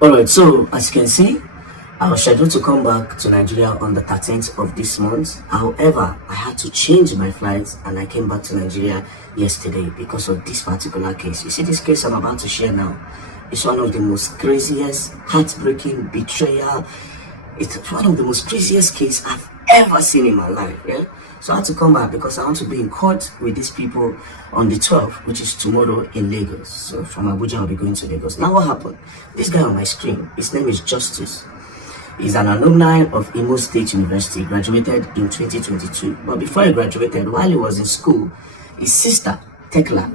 Alright, so as you can see, I was scheduled to come back to Nigeria on the 13th of this month. However, I had to change my flight and I came back to Nigeria yesterday because of this particular case. You see this case I'm about to share now? It's one of the most craziest, heartbreaking betrayal. It's one of the most craziest cases I've ever seen in my life, yeah? So I had to come back because I want to be in court with these people on the 12th, which is tomorrow in Lagos. So from Abuja, I'll be going to Lagos. Now what happened? This guy on my screen, his name is Justice. He's an alumni of Imo State University, graduated in 2022. But before he graduated, while he was in school, his sister, Tekla,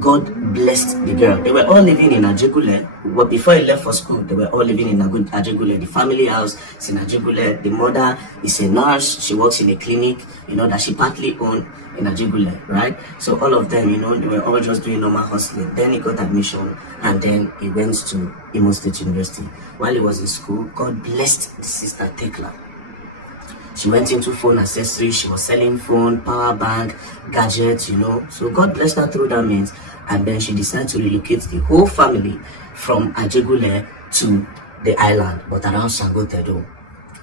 God blessed the girl. They were all living in Ajegule. But before he left for school, they were all living in Ajegule. The family house is in Ajegule. The mother is a nurse. She works in a clinic, that she partly owned in Ajegule, right? So all of them, they were all just doing normal hustling. Then he got admission and then he went to Imo State University. While he was in school, God blessed the sister Tekla. She went into phone accessories. She was selling phone, power bank, gadgets, So God blessed her through that means. And then she decided to relocate the whole family from Ajegule to the island, but around Sangotedo.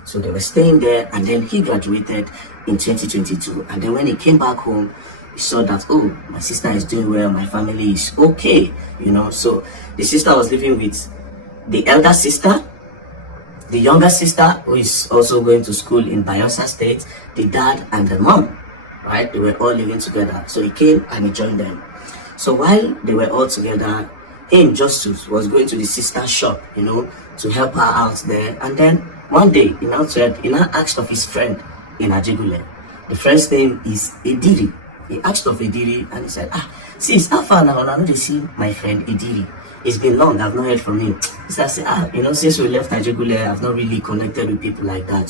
So they were staying there, and then he graduated in 2022. And then when he came back home, he saw that, oh, my sister is doing well, my family is okay, So the sister was living with the elder sister, the younger sister, who is also going to school in Bayelsa State, the dad and the mom, right? They were all living together. So he came and he joined them. So while they were all together, him, Justice, was going to the sister's shop, to help her out there. And then one day, he now asked of his friend in Ajegule. The friend's name is Ediri. He asked of Ediri and he said, sis, how far now? I know they see my friend Ediri. It's been long, I've not heard from him. So I said, since we left Ajegule, I've not really connected with people like that,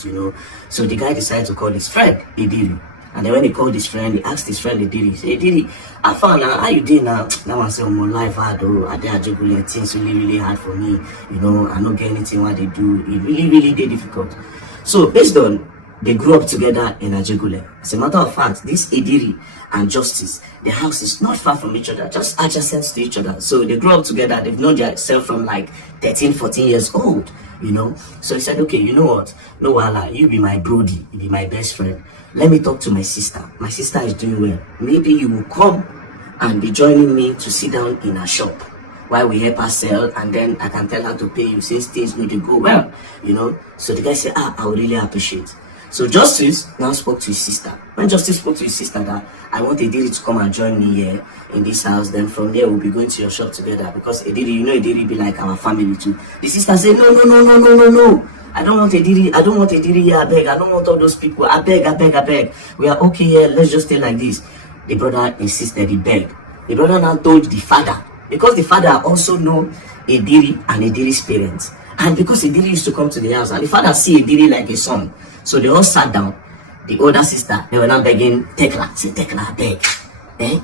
So the guy decided to call his friend, Ediri. And then when he called his friend, he asked his friend Ediri, he said, Ediri, how far now? How you doing now? Now I say, oh, my life hard, I did Ajegule, things really hard for me. I don't get anything what they do. It really difficult. So based on, they grew up together in Ajegule. As a matter of fact, this Ediri and Justice, their house is not far from each other, just adjacent to each other. So they grew up together. They've known themselves from like 13, 14 years old, So he said, okay, you know what? No, Wala, you be my brody, you be my best friend. Let me talk to my sister. My sister is doing well. Maybe you will come and be joining me to sit down in her shop while we help her sell, and then I can tell her to pay you since things need to go well, So the guy said, I would really appreciate. So Justice now spoke to his sister. When Justice spoke to his sister that I want Ediri to come and join me here in this house, then from there we'll be going to your shop together, because Ediri, Ediri be like our family too. The sister said, no. I don't want Ediri here, I beg. I don't want all those people. I beg. We are okay here, let's just stay like this. The brother insisted, he begged. The brother now told the father, because the father also know Ediri and Ediri's parents. And because Ediri used to come to the house, and the father see Ediri like a son. So they all sat down. The older sister, they were now begging Tekla. Say, Tekla, beg.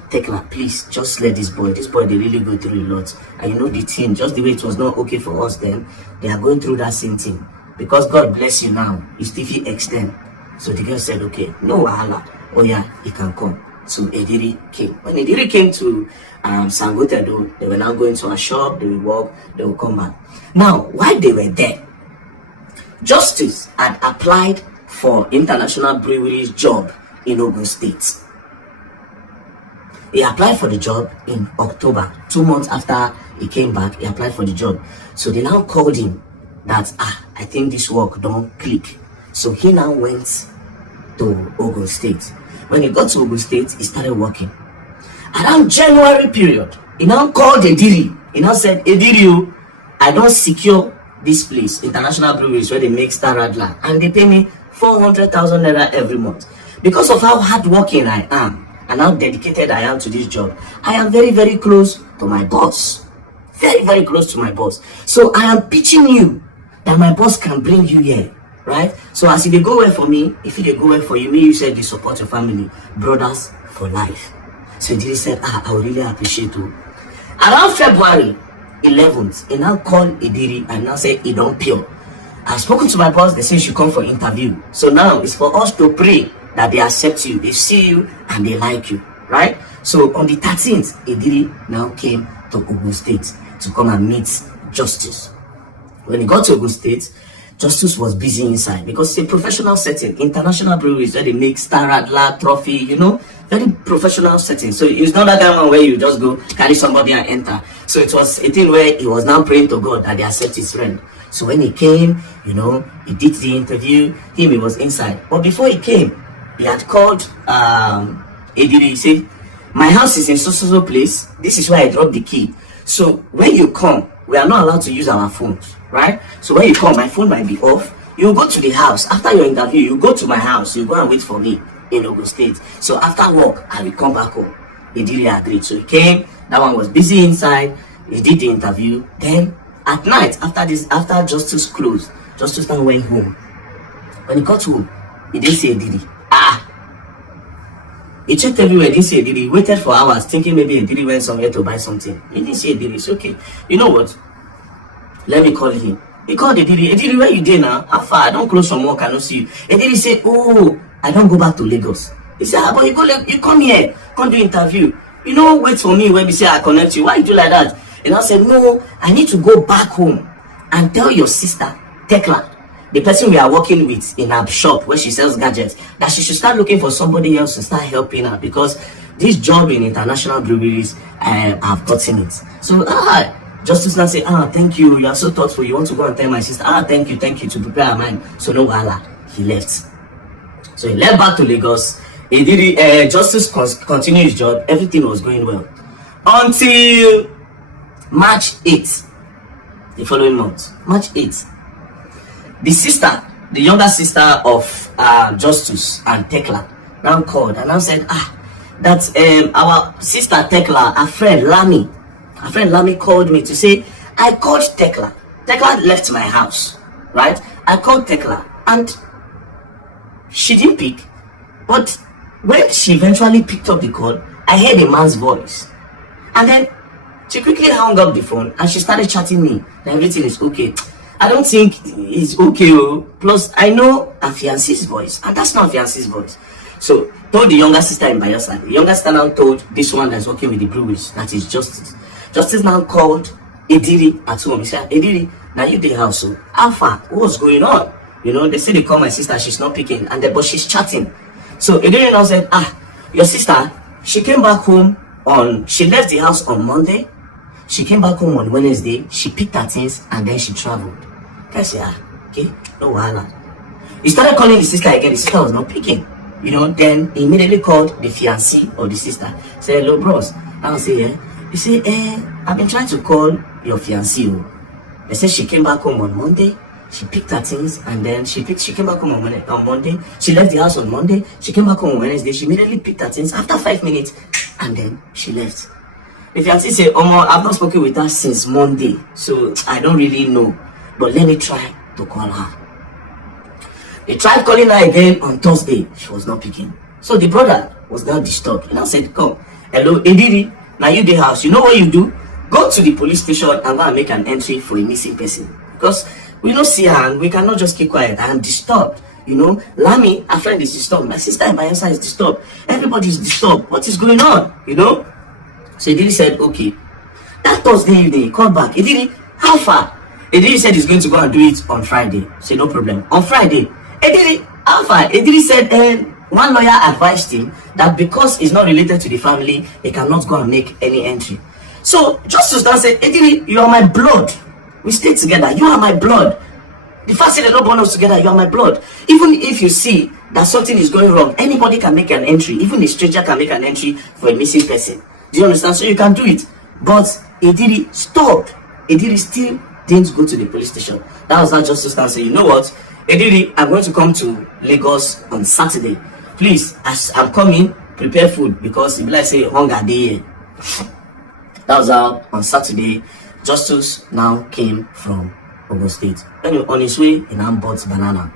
Tekla, please, just let this boy, they really go through a lot. And the thing, just the way it was not okay for us then, they are going through that same thing. Because God bless you now, you still extend. So the girl said, okay, no wahala. Oh yeah, he can come. So Ediri came. When Ediri came to Sangotedo, they were now going to a shop, they will walk, they will come back. Now, while they were there, Justice had applied for International Brewery's job in Ogun State. He applied for the job in October. 2 months after he came back, he applied for the job. So they now called him that, I think this work don't click. So he now went to Ogun State. When he got to Ogun State, he started working. Around January period, he now called Ediri. He now said, Ediri, I don't secure this place, International Breweries, where they make Star Radler, and they pay me 400,000 naira every month. Because of how hardworking I am and how dedicated I am to this job, I am very close to my boss. Very close to my boss. So I am pitching you that my boss can bring you here, right? So as if they go well for me, if they go well for you, you said you support your family, brothers for life. So Ediri said, I would really appreciate you. Around February 11th, he now called Ediri and now said he don't pure. I've spoken to my boss, they say you should come for interview. So now it's for us to pray that they accept you, they see you, and they like you, right? So on the 13th, Ediri now came to Ogun State to come and meet Justice. When he got to Ogun State, Justice was busy inside because it's a professional setting, international breweries where they make Star Radler, Trophy, you know, very professional setting. So it's not that kind of one where you just go carry somebody and enter. So it was a thing where he was now praying to God that they accept his friend. So when he came, you know, he did the interview, he was inside. But before he came, he had called Ediri. He said, my house is in so place. This is where I dropped the key. So when you come, we are not allowed to use our phones, right? So when you come, my phone might be off. You go to the house. After your interview, you go to my house. You go and wait for me in Ogun State. So after work, I will come back home. Ediri agreed. So he came. That one was busy inside. He did the interview. Then at night, after Justice closed, Justice now went home. When he got home, he didn't see Ediri. He checked everywhere, didn't see Ediri. He waited for hours, thinking maybe Ediri went somewhere to buy something. He didn't see Ediri. It's okay. You know what? Let me call him. He called Ediri. Ediri, where you there now? How far? I don't close from work. I don't see you. Ediri said, oh, I don't go back to Lagos. He said, but you come here, come do interview. You know, wait for me when we say I connect you. Why you do like that? And I said, no, I need to go back home and tell your sister, Tekla, the person we are working with in our shop where she sells gadgets, that she should start looking for somebody else to start helping her, because this job in international breweries, I've gotten it. So Justice now say, thank you, you are so thoughtful, you want to go and tell my sister, thank you, to prepare her mind. So no wahala, he left. So he left back to Lagos. He did Justice continued his job, everything was going well until March 8th, the following month. March 8th, the sister, the younger sister of Justice and Tekla, now called and now said, that our sister Tekla, her friend Lami called me to say, I called Tekla. Tekla left my house, right? I called Tekla and she didn't pick. But when she eventually picked up the call, I heard a man's voice. And then she quickly hung up the phone and she started chatting me that everything is okay. I don't think it's okay. Plus, I know a fiancé's voice, and that's not a fiancé's voice. So, told the younger sister in Bayelsa. The younger sister now told this one that's working with the breweries, that is Justice. Justice now called Ediri at home. He said, Ediri, now you the house. So, Alpha, what's going on? You know, they say they call my sister, she's not picking, but she's chatting. So, Ediri now said, your sister, she came back home she left the house on Monday. She came back home on Wednesday, she picked her things, and then she traveled. I said, okay, no wahala. He started calling the sister again, the sister was not picking. You know, then he immediately called the fiancé of the sister. Said, hello, bros. I say, yeah. He said, I've been trying to call your fiancé. They said she came back home on Monday, she picked her things, and then she came back home on Monday. She left the house on Monday, she came back home on Wednesday, she immediately picked her things after 5 minutes, and then she left. The fiancé said, I've not spoken with her since Monday, so I don't really know. But let me try to call her. They tried calling her again on Thursday. She was not picking. So the brother was now disturbed. And I said, come, hello, Ediri, now you the house. You know what you do? Go to the police station and go and make an entry for a missing person. Because we don't see her and we cannot just keep quiet. I am disturbed. You know, Lami, our friend, is disturbed. My sister in Bayelsa is disturbed. Everybody is disturbed. What is going on? You know? So Ediri said, okay. That Thursday evening, he called back. Ediri, how far? Ediri said he's going to go and do it on Friday. Say, no problem. On Friday, Ediri, how far? Ediri said, one lawyer advised him that because he's not related to the family, he cannot go and make any entry. So Justice now said, Ediri, you are my blood. We stay together. You are my blood. The fact that they don't bond us together, you are my blood. Even if you see that something is going wrong, anybody can make an entry. Even a stranger can make an entry for a missing person. Do you understand? So you can do it. But Ediri stopped. Ediri still didn't go to the police station. That was how Justice now said, you know what? Ediri, I'm going to come to Lagos on Saturday. Please, as I'm coming, prepare food, because if I say hunger day. That was how on Saturday, Justice now came from Ogun State. Anyway, on his way, he now bought banana.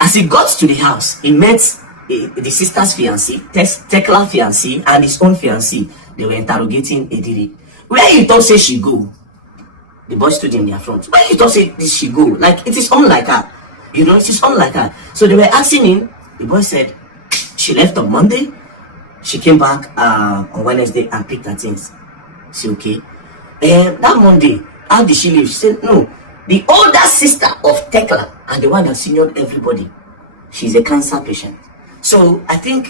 As he got to the house, he met the sister's fiancé, Tekla fiancé, and his own fiancé. They were interrogating Ediri. Where you thought say she go? The boy stood in their front. Where you thought say she go? Like, it is unlike her. You know, it is unlike her. So they were asking him. The boy said, she left on Monday. She came back on Wednesday and picked her things. She okay. That Monday, how did she leave? She said, no. The older sister of Tekla, and the one that seniored everybody, she's a cancer patient. So I think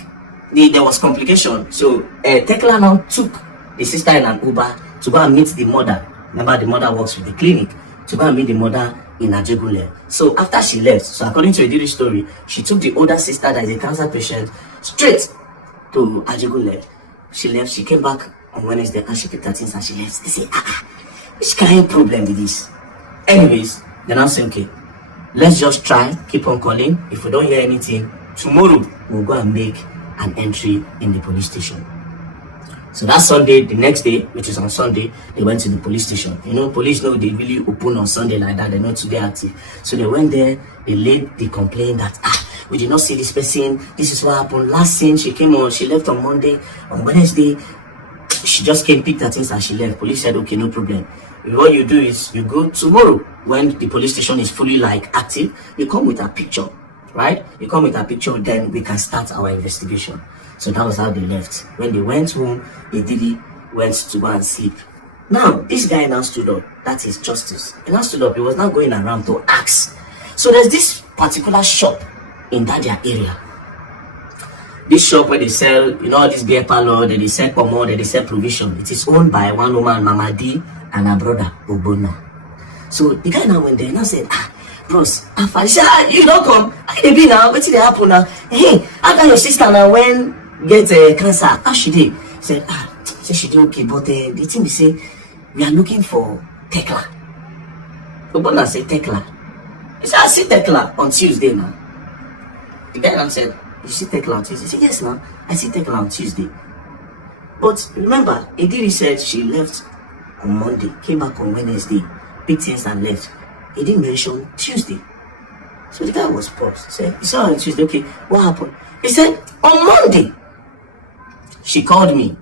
there was complication. So Tekla now took the sister in an Uber to go and meet the mother. Remember, the mother works with the clinic, to go and meet the mother in Ajegunle. So after she left, so according to Ediri's story, she took the older sister that is a cancer patient straight to Ajegunle. She left, she came back on Wednesday and she picked her things and she left. They say, which kind of problem with this? Anyways, they now say, okay, let's just try, keep on calling. If we don't hear anything, tomorrow we'll go and make an entry in the police station. So that Sunday, the next day, which is on Sunday, they went to the police station. You know, police know they really open on Sunday like that. They're not today active. So they went there, they laid the complaint that, we did not see this person. This is what happened. Last scene, she came on, she left on Monday. On Wednesday, she just came, picked her things and she left. Police said, okay, no problem. What you do is you go tomorrow when the police station is fully active. You come with a picture, right? You come with a picture, then we can start our investigation. So that was how they left. When they went home, Ediri went to go and sleep. Now, this guy now stood up. That is justice. He now stood up. He was now going around to ask. So there's this particular shop in that their area. This shop where they sell, you know, this beer parlor, that they sell pomo, that they sell provision. It is owned by one woman, Mama D, and her brother, Obono. So the guy now went there and I said, bros, I said, you don't come. I dey be now. What did happen now? Hey, how can your sister now when get cancer? How she did? Said, say she did okay, but the thing we say, we are looking for Tekla. Obono said Tekla. He said, I see Tekla on Tuesday now. The guy now said, you see Tekla on Tuesday? He said, yes now, I see Tekla on Tuesday. But remember, Ediri said she left on Monday, came back on Wednesday, picked things and left. He didn't mention Tuesday. So the guy was paused. He said, you saw her on Tuesday, okay, what happened? He said, on Monday, she called me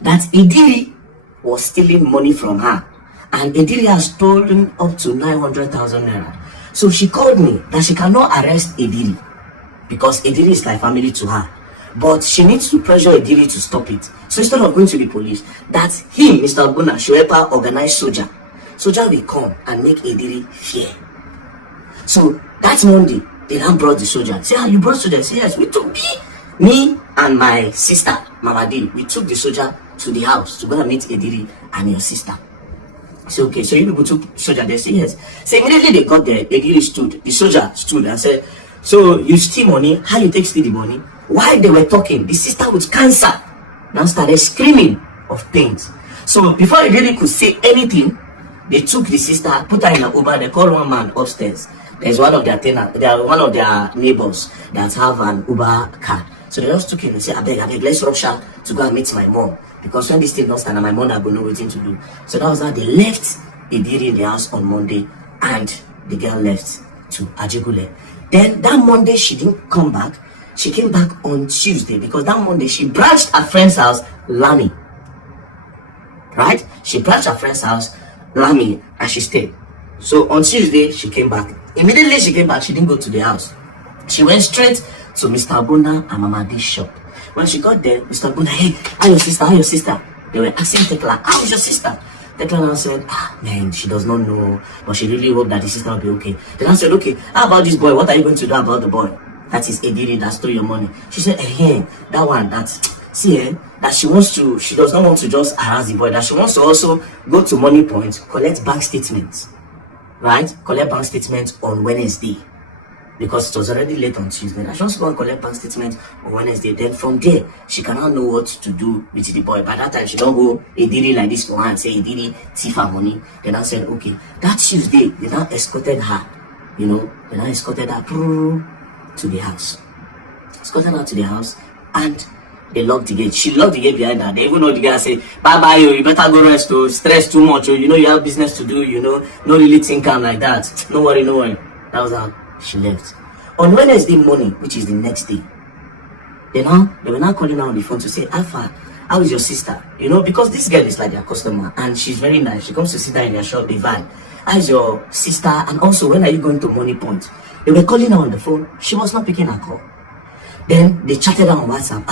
that Ediri was stealing money from her. And Ediri has stolen up to 900,000 naira. So she called me that she cannot arrest Ediri because Ediri is like family to her. But she needs to pressure Ediri to stop it. So instead of going to the police, that him, Mr. Ogbonna, should help her organize soldier. Soldier will come and make Ediri fear. So that Monday, they now brought the soldier. Say, you brought soldier? Say, yes, we took me and my sister, Mama D, we took the soldier to the house to go and meet Ediri and your sister. So, okay, so you people took soldier there? Say, yes. So immediately they got there, Ediri stood. The soldier stood and said, so you steal money? How you take steal the money? While they were talking, the sister with cancer now started screaming of pain. So before Ediri could say anything, they took the sister, put her in an Uber. They called one man upstairs. There's one of their tenants, one of their neighbors that have an Uber car. So they just took him and said, I beg, let's rush her to go and meet my mom. Because when this thing don't stand, my mom will know what to do. So that was how they left Ediri in the house on Monday, and the girl left to Ajegunle. Then that Monday she didn't come back. She came back on Tuesday because that Monday she branched her friend's house, Lami. Right? She branched her friend's house, Lami, and she stayed. So on Tuesday she came back. Immediately she came back, she didn't go to the house. She went straight to Mr. Ogbonna and Mama D's shop. When she got there, Mr. Ogbonna, hey, how your sister? How your sister? They were asking Tekla, how is your sister? Tekla now said, man, she does not know, but she really hoped that the sister will be okay. They now said, okay, how about this boy? What are you going to do about the boy? That is Ediri that stole your money. She said, hey, that one, that she does not want to just harass the boy, that she wants to also go to Money Point, collect bank statements, right? Collect bank statements on Wednesday, because it was already late on Tuesday. She wants to go and collect bank statements on Wednesday. Then from there, she cannot know what to do with the boy. By that time, she don't go Ediri like this for her and say Ediri thief her money. Then I said, okay, that Tuesday, they now escorted her, they now escorted her to the house. Escorted her to the house, and they locked the gate. She locked the gate behind her. They even know the guy say, bye, you better go rest, stress too much, you have business to do, no really think I'm like that. No worry. That was how she left. On Wednesday morning, which is the next day, they were now calling her on the phone to say, Alpha, how is your sister? Because this girl is like their customer and she's very nice. She comes to sit down in their shop, they vibe. How is your sister? And also, when are you going to Money Point? They were calling her on the phone. She was not picking her call. Then they chatted her on WhatsApp.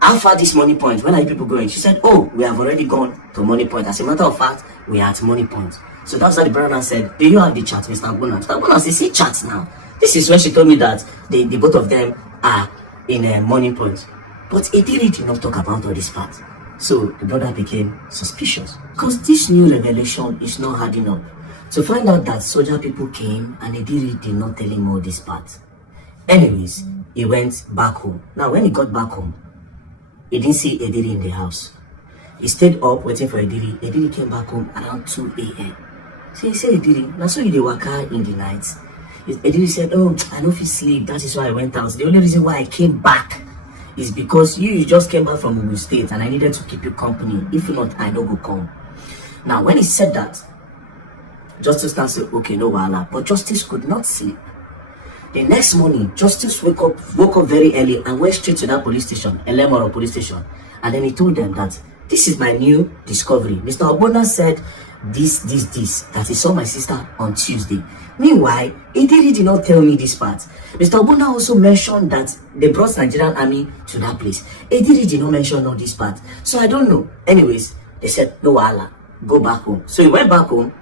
Alpha, this Money Point, when are you people going? She said, oh, we have already gone to Money Point. As a matter of fact, we are at Money Point. So that's why the brother now said, do you have the chat, Mr. Abuna? Mr. Abuna said, see chat now. This is when she told me that the both of them are in a Morning Point. But Ediri did not talk about all this part. So the brother became suspicious. Because this new revelation is not adding up. To find out that soldier people came and Ediri did not tell him all this part. Anyways, he went back home. Now when he got back home, he didn't see Ediri in the house. He stayed up waiting for Ediri. Ediri came back home around 2 a.m. So he said, Ediri, now so you dey waka in the night. Ediri said, oh, I don't feel sleep. That is why I went out. The only reason why I came back is because you just came back from Ogun State and I needed to keep you company. If not, I don't go come. Now, when he said that, Justice now said, okay, no wahala. But Justice could not sleep. The next morning, Justice woke up very early and went straight to that police station, Elemoro police station. And then he told them that this is my new discovery. Mr. Obona said this, that he saw my sister on Tuesday. Meanwhile, Ediri did not tell me this part. Mr. Obona also mentioned that they brought Nigerian army to that place. Ediri did not mention all this part. So I don't know. Anyways, they said, no wahala, go back home. So he went back home.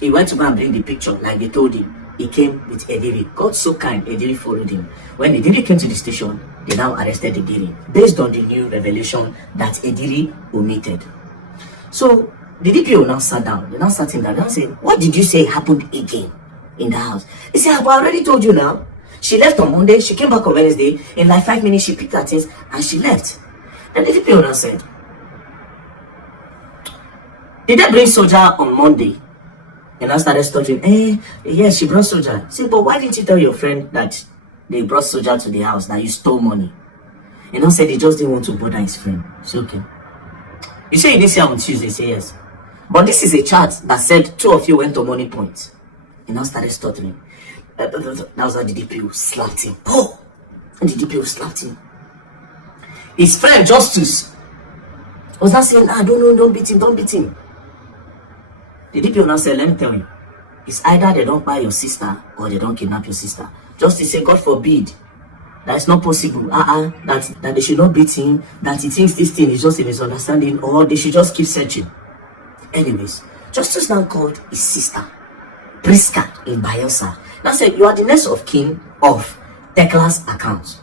He went to go and bring the picture like they told him. He came with Ediri. God so kind, Ediri followed him. When Ediri came to the station, they now arrested Ediri based on the new revelation that Ediri omitted. So the DPO now sat down. They now sat him down. They now said, what did you say happened again in the house? He said, I already told you now. She left on Monday. She came back on Wednesday. In like 5 minutes, she picked her things and she left. Then the DPO now said, did they bring soldier on Monday? And I started stuttering, yes, she brought soldier. See, but why didn't you tell your friend that they brought soldier to the house, that you stole money? And I said he just didn't want to bother his friend. So okay. You say you didn't see her on Tuesday, say yes. But this is a chart that said 2 of you went to Morning Point. And I started stuttering. That was how the DPO slapped him. Oh! And the DPO slapped him. His friend, Justice, was not saying, don't beat him, don't beat him. The DPO now said, let me tell you, it's either they don't buy your sister or they don't kidnap your sister. Justice said, God forbid, that is not possible. That they should not beat him, that he thinks this thing is just a misunderstanding, or they should just keep searching. Anyways, Justice now called his sister, Priska in Bayelsa. Now said, you are the next of kin of Tekla's account.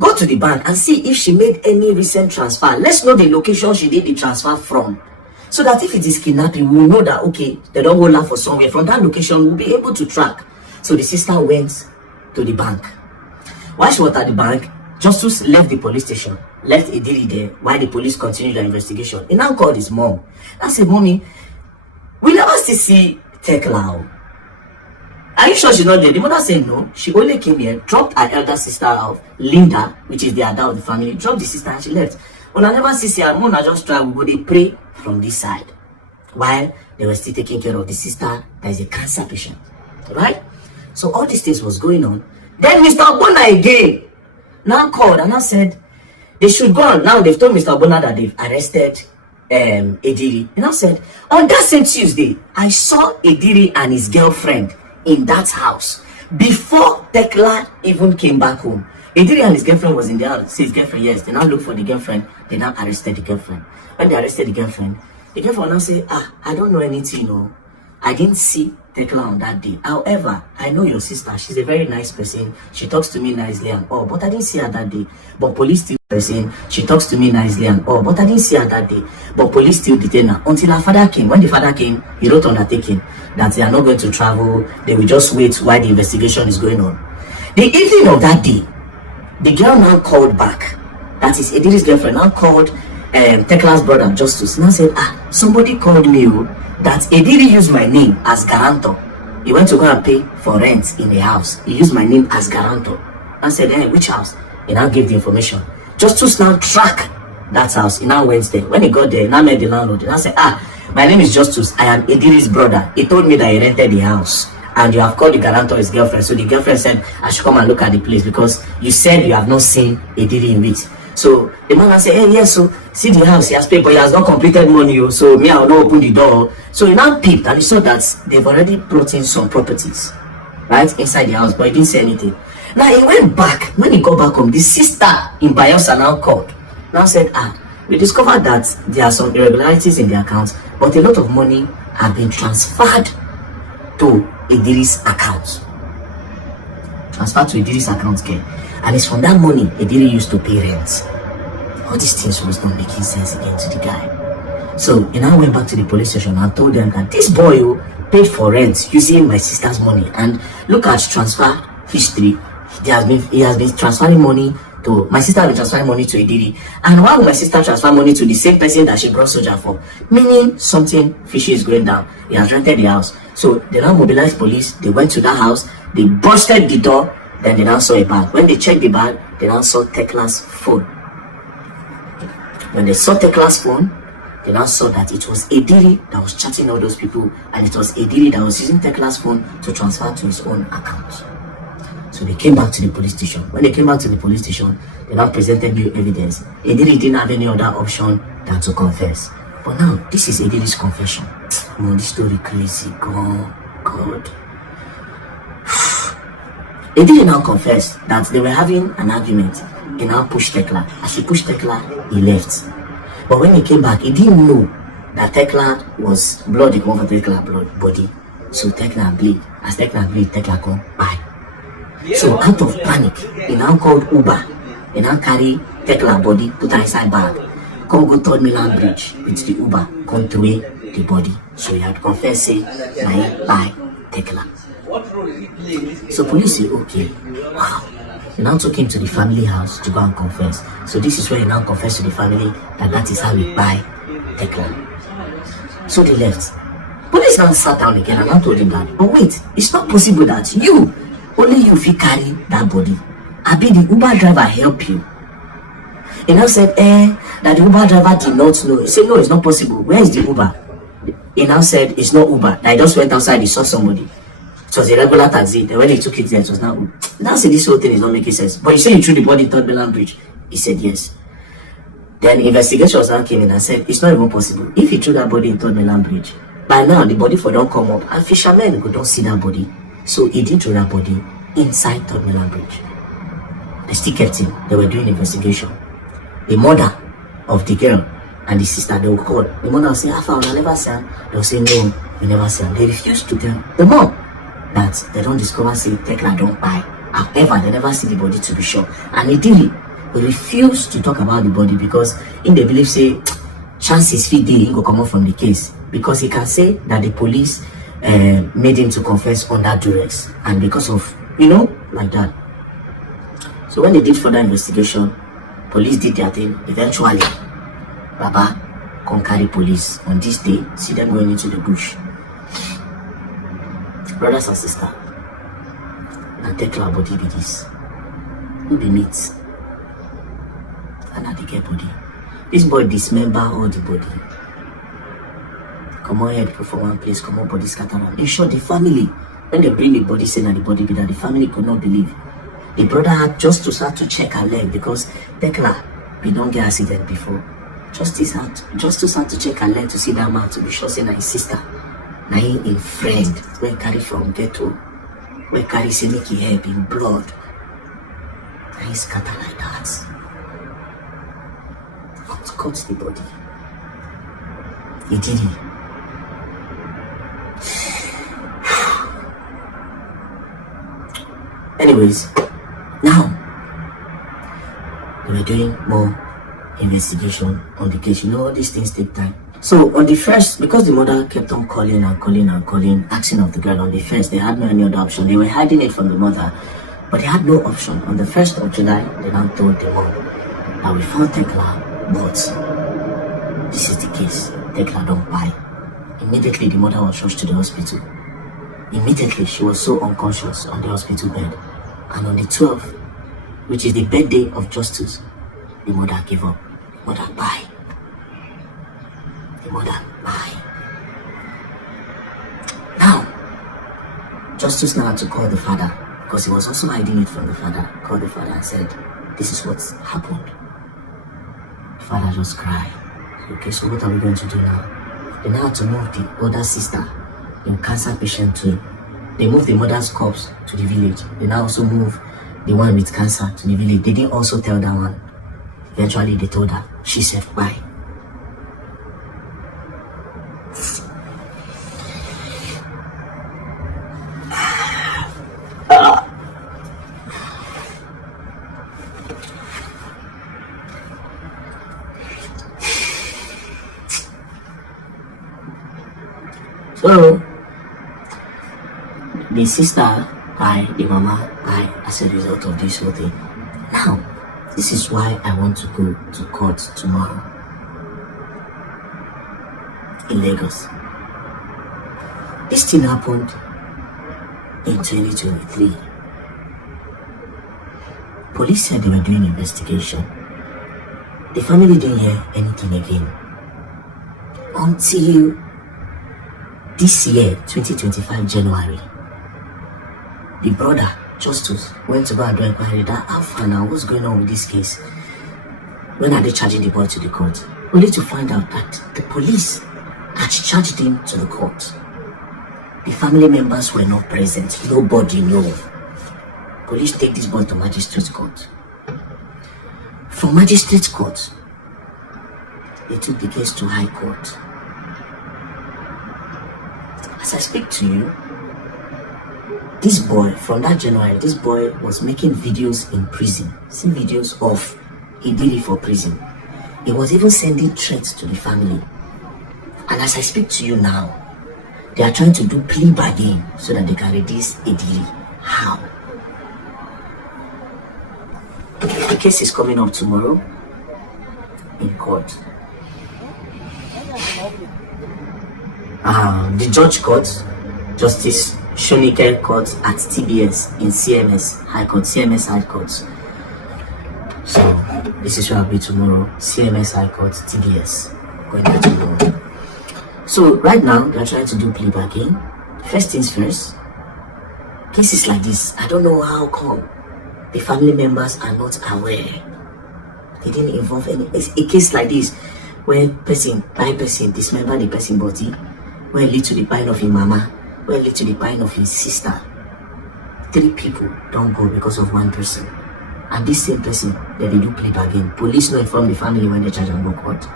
Go to the bank and see if she made any recent transfer. Let's know the location she did the transfer from. So that if it is kidnapping, we'll know that, okay, they don't hold her for somewhere. From that location, we'll be able to track. So the sister went to the bank. While she was at the bank, Justice left the police station, left Ediri there, while the police continued their investigation. He now called his mom. I said, Mommy, we never still see Tekla. Are you sure she's not there? The mother said no. She only came here, dropped her elder sister off, Linda, which is the adult of the family, dropped the sister and she left. When I never see her, Mona just try, we go, they pray from this side while they were still taking care of the sister that is a cancer patient, right? So all these things was going on. Then Mr. Obona again now called and I said they should go on. Now they've told Mr. Obona that they've arrested Ediri. And I said, on that same Tuesday, I saw Ediri and his girlfriend in that house before Tekla even came back home. Ediri and his girlfriend was in the house. His girlfriend, yes. They now looked for the girlfriend. They now arrested the girlfriend. When they arrested the girlfriend now say, I don't know anything, no. I didn't see Tekla on that day. However, I know your sister. She's a very nice person. She talks to me nicely and all, but I didn't see her that day. But police still person. She talks to me nicely and all, but I didn't see her that day. But police still detain her until her father came. When the father came, he wrote undertaking that they are not going to travel. They will just wait while the investigation is going on. The evening of that day, the girl now called back. That is Ediri's girlfriend now called Tekla's brother Justice. Now said, somebody called me that Ediri used my name as guarantor. He went to go and pay for rent in the house. He used my name as guarantor. I said, which house? He now gave the information. Justice now track that house. He now went there. When he got there, he now met the landlord. He now said, my name is Justice. I am Ediri's brother. He told me that he rented the house. And you have called the guarantor his girlfriend. So the girlfriend said, I should come and look at the place because you said you have not seen Ediri in it. So the man said, yes, so see the house, he has paid, but he has not completed money, so me, I will not open the door. So he now peeped and he saw that they've already brought in some properties, right, inside the house, but he didn't say anything. Now he went back. When he got back home, the sister in Bayelsa now called. Now said, we discovered that there are some irregularities in the accounts, but a lot of money have been transferred to Idiri's account. Transfer to Idiri's account, okay? And it's from that money Idiri used to pay rent. All these things was not making sense again to the guy. So he now went back to the police station and told them that this boy paid for rent using my sister's money. And look at transfer history. He has been transferring money to my sister, has been transferring money to Idiri. And why would my sister transfer money to the same person that she brought soldier for? Meaning something fishy is going down. He has rented the house. So they now mobilized police. They went to that house. They busted the door. Then they now saw a bag. When they checked the bag, they now saw Tekla's phone. When they saw Tekla's phone, they now saw that it was Idiri that was chatting all those people, and it was Idiri that was using Tekla's phone to transfer to his own account. So they came back to the police station. When they came back to the police station, they now presented new evidence. Idiri didn't have any other option than to confess. But now, this is Idiri's confession. Oh, this story crazy. God. Idiri now confessed that they were having an argument. He now pushed Tekla. As he pushed Tekla, he left. But when he came back, he didn't know that Tekla was blood. He come for Tekla blood body. So Tekla bleed. As Tekla bleed, Tekla come bye. So out of panic, he now called Uber. He now carry Tekla body, put her inside bag. Come go 3rd Milan Bridge with the Uber. Come to away the body. So he had confessed, say, bye, Tekla. So police say, okay, wow. He now took him to the family house to go and confess. So this is where he now confessed to the family that is how we buy Tekla. So they left. Police now sat down again and I told him that, but wait, it's not possible that only you fit carry that body. I be the Uber driver help you. He now said, that the Uber driver did not know. He said, no, it's not possible. Where is the Uber? He now said, it's not Uber. I just went outside, he saw somebody. It was a regular taxi. Then when he took it there, it was now. Now say this whole thing is not making sense. But you say you threw the body in 3rd Milan Bridge. He said yes. Then investigations now came in and said it's not even possible. If he threw that body in 3rd Milan Bridge, by now the body for don't come up and fishermen could don't see that body. So he didn't throw that body inside 3rd Milan Bridge. They still kept him. They were doing investigation. The mother of the girl and the sister, they will call. The mother will say, I found, I never see her. They will say, no, we never see her. They refused to tell the mom that they don't discover, say, Tekla don't buy. However, they never see the body to be sure. And Idiri refused to talk about the body because in they believe, say, chances fit he go come out from the case. Because he can say that the police made him to confess under duress. And because of, like that. So when they did further investigation, police did their thing. Eventually, Baba come carry police on this day, see them going into the bush. Brothers and sisters, and Tekla body be this. Who be meat? And at the get body. This boy dismember all the body. Come on head for one place, come on body scatter. In short, the family, when they bring the body, say that the body be that, the family could not believe. The brother had just to start to check her leg because Tekla, we don't get accident before. Just to start to check her leg to see that man to be sure say that his sister. Now he in friend, where carry from ghetto, where carry say make he help in blood. Now he scatter like that. Cut the body. He did it. Anyways, now they were doing more investigation on the case. All these things take time. So on the first, because the mother kept on calling, asking of the girl on the first, they had no any other option. They were hiding it from the mother, but they had no option. On the 1st of July, they now told the mom that we found Tekla, but this is the case. Tekla don't buy. Immediately, the mother was rushed to the hospital. Immediately, she was so unconscious on the hospital bed. And on the 12th, which is the birthday of Justice, the mother gave up. The mother buy. The mother buy. Now, Justice now had to call the father because he was also hiding it from the father. Called the father and said, this is what's happened. The father just cried. Okay, so what are we going to do now? They now had to move the older sister, the cancer patient too. They moved the mother's corpse to the village. They now also moved the one with cancer to the village. They didn't also tell that one. Eventually, they told her. She said, bye. The sister by the mama by as a result of this whole thing. Now, this is why I want to go to court tomorrow in Lagos. This thing happened in 2023. Police said they were doing investigation. The family didn't hear anything again until this year, 2025 January. The brother, Justus, went to go and do inquiry that how far now, what's going on with this case? When are they charging the boy to the court? Only to find out that the police had charged him to the court. The family members were not present. Nobody knew. Police take this boy to magistrate court. From magistrate court, they took the case to high court. As I speak to you, this boy, from that January, this boy was making videos in prison. See videos of he did it for prison. He was even sending threats to the family. And as I speak to you now, they are trying to do plea bargain so that they can release Idili. How? The case is coming up tomorrow in court. The judge court, Justice Sh0cking court at TBS in CMS High Court, CMS High Court. So this is where I'll be tomorrow, CMS High Court, TBS. Going there tomorrow. So right now they're trying to do plea bargain. First things first, cases like this, I don't know how come the family members are not aware. They didn't involve any. A case like this, where person by person dismember the person body, where it lead to the buying of his mama, where it lead to the buying of his sister. 3 people don't go because of 1 person. And this same person, that they do plea bargain. Police no inform the family when they charge and go court.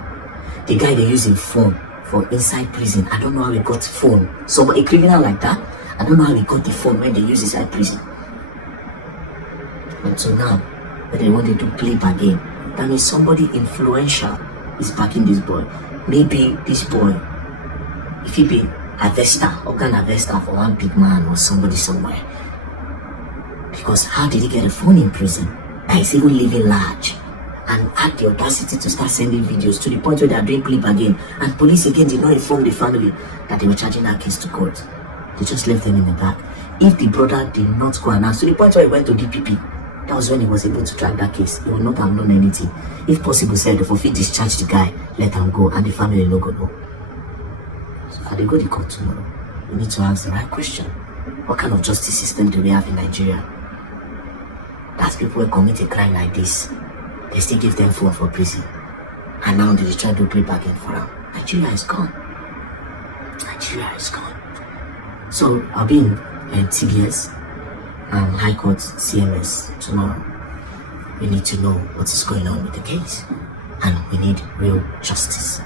The guy they use a phone for inside prison. I don't know how he got phone. So a criminal like that, I don't know how he got the phone when they use inside prison. And so now, when they want to do plea bargain, that means somebody influential is backing this boy. Maybe this boy, if he be organ harvester for one big man or somebody somewhere. Because how did he get a phone in prison? That is even living large and had the audacity to start sending videos to the point where they are doing plea bargain, and police again did not inform the family that they were charging that case to court. They just left them in the dark. If the brother did not go and ask, to the point where he went to DPP, that was when he was able to track that case. He would not have known anything. If possible, said they forfeit discharge the guy, let him go, and the family no go know. So how they go to court tomorrow, we need to ask the right question. What kind of justice system do we have in Nigeria? That people who commit a crime like this, they still give them phone for prison. And now they try to play bargain for them. Nigeria is gone. Nigeria is gone. So I'll be in TBS, High Court, CMS tomorrow. We need to know what is going on with the case. And we need real justice.